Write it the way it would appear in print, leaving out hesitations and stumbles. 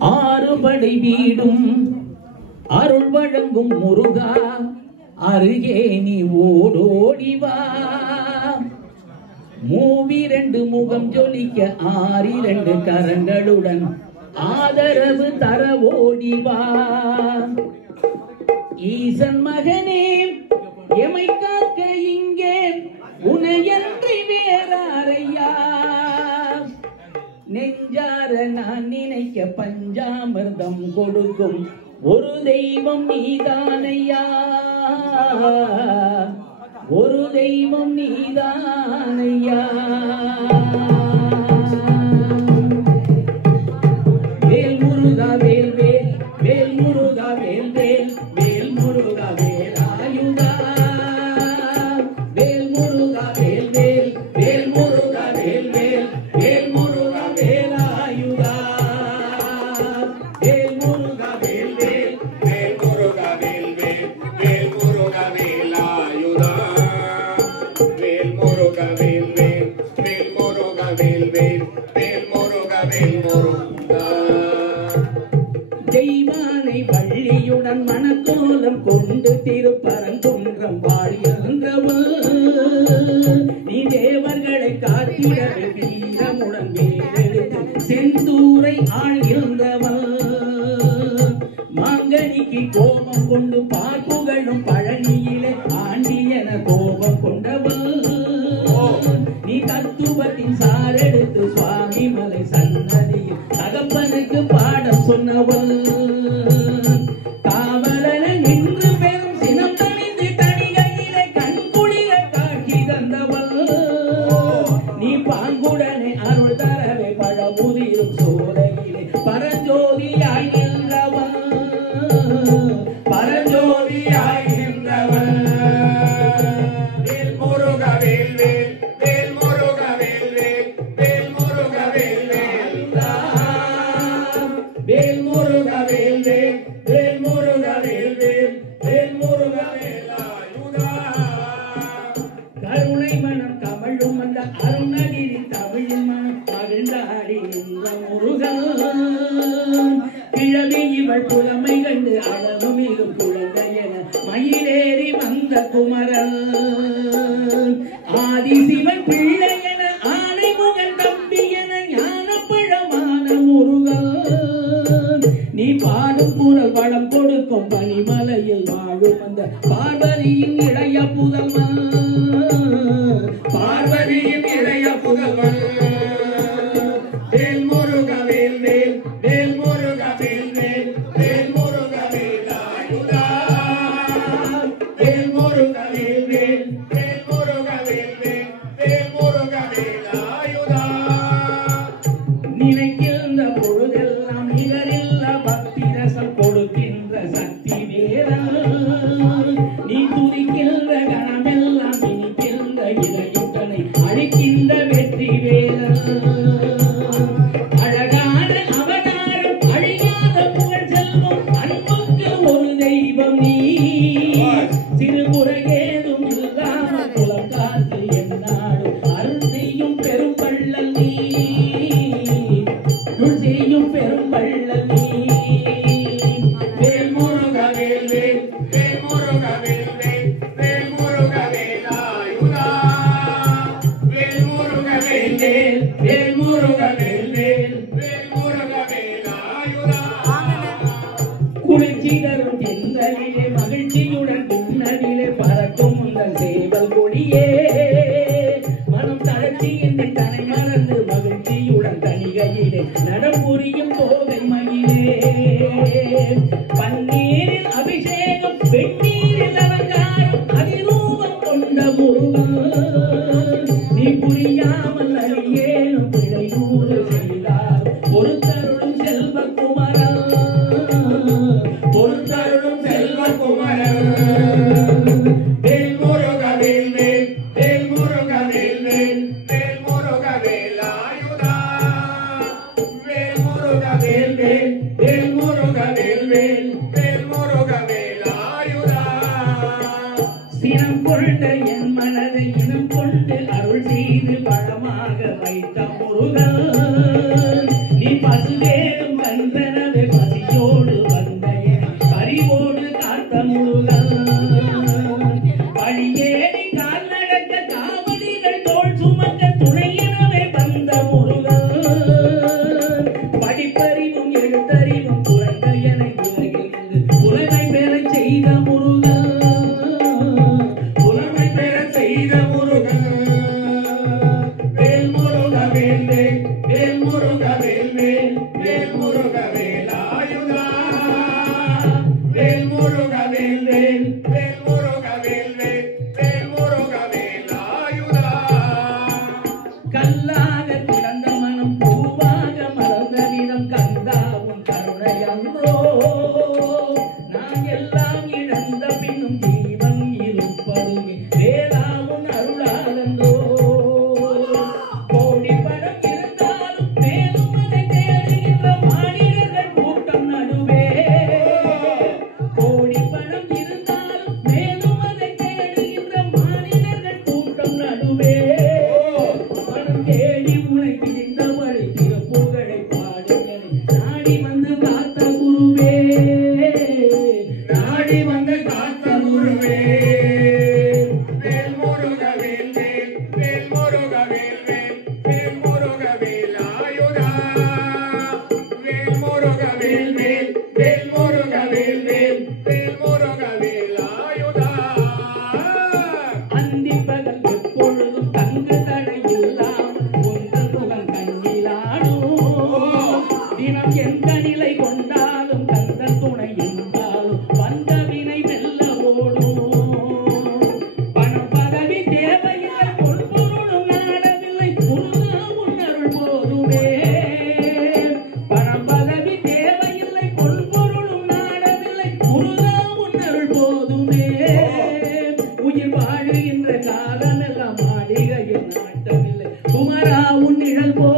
ஆறுபடை வீடும் அருள் வழங்கும் முருகா அருகே நீ ஓடோடிவா. மூவிரண்டு முகம் ஜொலிக்க ஆறிரண்டு கரங்களுடன் ஆதரவு தர ஓடிவா. ஈசன் மகனே எமை காக்க இங்கே உனையன்றி வேறாரையா. நெஞ்சார நான் நினைக்க பஞ்சாமிர்தம் கொடுக்கும் ஒரு தெய்வம் நீதானையா. ஒரு தெய்வம் நீதானையா. வேல் முருகா வேல் வேல் வேல் முருகா வேல் வேல் வேல் முருகா வேலாயுதா. வேல் முருகா வேல் வேல் வேல் முருகா வேல் வேல் வேல் முருகா வேலாயுதா. வேல் முருகா வேல் வேல் வேல் முருகா வேல் வேல் வேல் முருகா வேலாயுதா. வேல் முருகா வேல் வேல் வேல் முருகா வேல் வேல் வேல் முருகா வேல் முருகா. தெய்வானை வள்ளியுடன் மணக்கோலம் கொண்டு திருப்பரங்குன்றம் வாழ்கின்றவள். நீ தேவர்களை காத்திடவே வீரமுடன் வேலெடுத்து செந்தூரை ஆழ்கின்றவள். மாங்கனிக்கு கோபம் கொண்டு பார்ப்புகளும் பழனியிலே ஆண்டி என கோபம் கொண்டவள். நீ தத்துவத்தின் சாரெடுத்து சுவாமி மலை சன்னதியில் தகப்பனுக்கு பாடம் சொன்னவள். காவலன நின்று பெரும் சினம் தணிந்து தனிகையிலே கண்குளிர காட்சி தந்தவள். நீ பாங்குடனே அருள் தரவே பழமுதிரும் சோலையிலே பரஞ்சோதியாய் நின்றவள். பரஞ்சோதியாய் நின்றவள். வேல் முருகா வேல் வேல் வேல் முருகா வேல் வேல் வேல் முருகா வேல் வேலுதா. வேல் முருகா வேல் வேல் வேல் முருகா வேல் வேல் வேல் முருகா வேலாயுதா. கருணை மனம் தமிழும் அந்த அருணகிரி தமிழின் மனம் மகிழ்ந்தாடி நின்ற முருகன். கிழவி இவள் புலமை கண்டு அழகு மிகும் குழந்தை என மயிலேறி வந்த குமரன். ஆதிசிவன் பிள்ளை என ஆனை முகன் தம்பி என ஞானப்பழமான முருகன். நீ பாடும் குரல் வளம் கொடுக்கும் பனிமலையில் வாழும் அந்த பார்வதியின் இளைய புதல்வன். பார்வதியின் இளைய புதல்வன். வேல் முருகா வேல் வேல் வேல் முருகா வேல் வேல் வேல் முருகா வேலாயுதா. வேல் முருகா வேல் வேல் வேல் முருகா வேல் வேல் வேல் முருகா வேலாயுதா. நினைக்கின்ற பொழுதெல்லாம் நிகரில்லா பக்தி ரசம் கொடுக்கின்ற சக்தி வேலன். நீ துதிக்கின்ற கணமெல்லாம் இனிக்கின்ற இளையுட்டனை அழிக்கின்ற வெற்றி வேலன். அழகான அவதாரம் அழியாத புகழ் செல்வம் அன்புக்கு ஒரு தெய்வம் நீ. சிறுகுறையேதும் இல்லாம குலம் காத்து என்னாடும் அருள் செய்யும் பெரும் வள்ளல் நீ. அருள் செய்யும் பெரும் வள்ளல் நீ. வேல் முருகா வேல் வேல் வேல் முருகா வேல் வேல் வேல் முருகா வேலாயுதா. வேல் முருகா வேல் வேல் வேல் முருகா வேல் வேல் வேல் முருகா வேலாயுதா. குளிர்ச்சி தரும் தென்றலிலே மகிழ்ச்சியுடன் பின்னலிலே பறக்கும் உங்கள் சேவல் கொடியே. மனம் தளர்ச்சி என்று தனை மறந்து மகிழ்ச்சியுடன் தனிகையிலே நடம் புரியும் தோகை மயிலே. பன்னீரில் அபிஷேகம் வெண்ணீரில் அலங்காரம் அதிரூபம் கொண்ட முருகன். நீ புரியாமல் அறியேனும் பிழை நூறு செய்தார் பொறுத்தருளும் செல்வ குமரன். பொறுத்தருளும் செல்வ குமரன். வேல் முருகா வேல் வேல் வேல் முருகா வேல் வேல் வேல் முருகா வேலாயுதா. வேல் முருகா வேல் வேல் வேல் முருகா வேல் வேல் வேல் முருகா வேலாயுதா. சினம் கொண்ட என் மனதை இனம் கொண்டு அருள் செய்து பழமாக வைத்த முருகன். நீ பசுவேலும் கந்தன முருக வேலாயுதா வேல் முருக வேல் வேல் வேல் முருக வேல் வேல் வேல் முருக வேலாயுதா கல்லாக பிறந்த மனம் பூவாக மலர்ந்த விதம் கந்தாவும் கருணை அன்றோ நான் எல்லாம் இழந்த பின்னும் ஜீவன் இருப்பதுமே வேளாவும் அருளாலந்தோ கோடி படம் இருந்தாலும் மேலும் அதை தேடுகின்ற மாநிலங்கள் கூட்டம் நடுவே கோடி படம் இருந்தாலும் மேலும் அதை தேடுகின்ற மாநிலங்கள் கூட்டம் நடுவே தேடி உனை பிடிந்தவளை திருப்புகழை பாடுகளை நாடி வந்து காத்த குருவே நாடி வந்து காத்த குருவே வேல் முருக வேல் வேல் வேல் முருக வேல் வேல் வேல் முருக வேலாயுதா வேல் முருக வேல் வேல் வேல் முருக வேல் வேல் வேல் முருக வேலாயுதா அந்தி பகல் எப்பொழுதும் தங்கு தடை இல்லாமல் உங்கள் முகம் கண்ணிலாடும் தினம் எந்த நிலை கொண்டாலும் கந்தன் துணை இருந்தாலும் வந்த வினை வெல்ல ஓடும் பணம் பதவி தேவையில்லை பொன்பொருளும் நாடவில்லை முருகா உன்னருள் போதுமே பணம் பதவி தேவையில்லை பொன்பொருளும் நாடவில்லை முருகா உன்னருள் போதுமே உயிர் வாழுகின்ற காலமெல்லாம் மாளிகையில் நாட்டமில்லை குமரா உன் நிழல் போ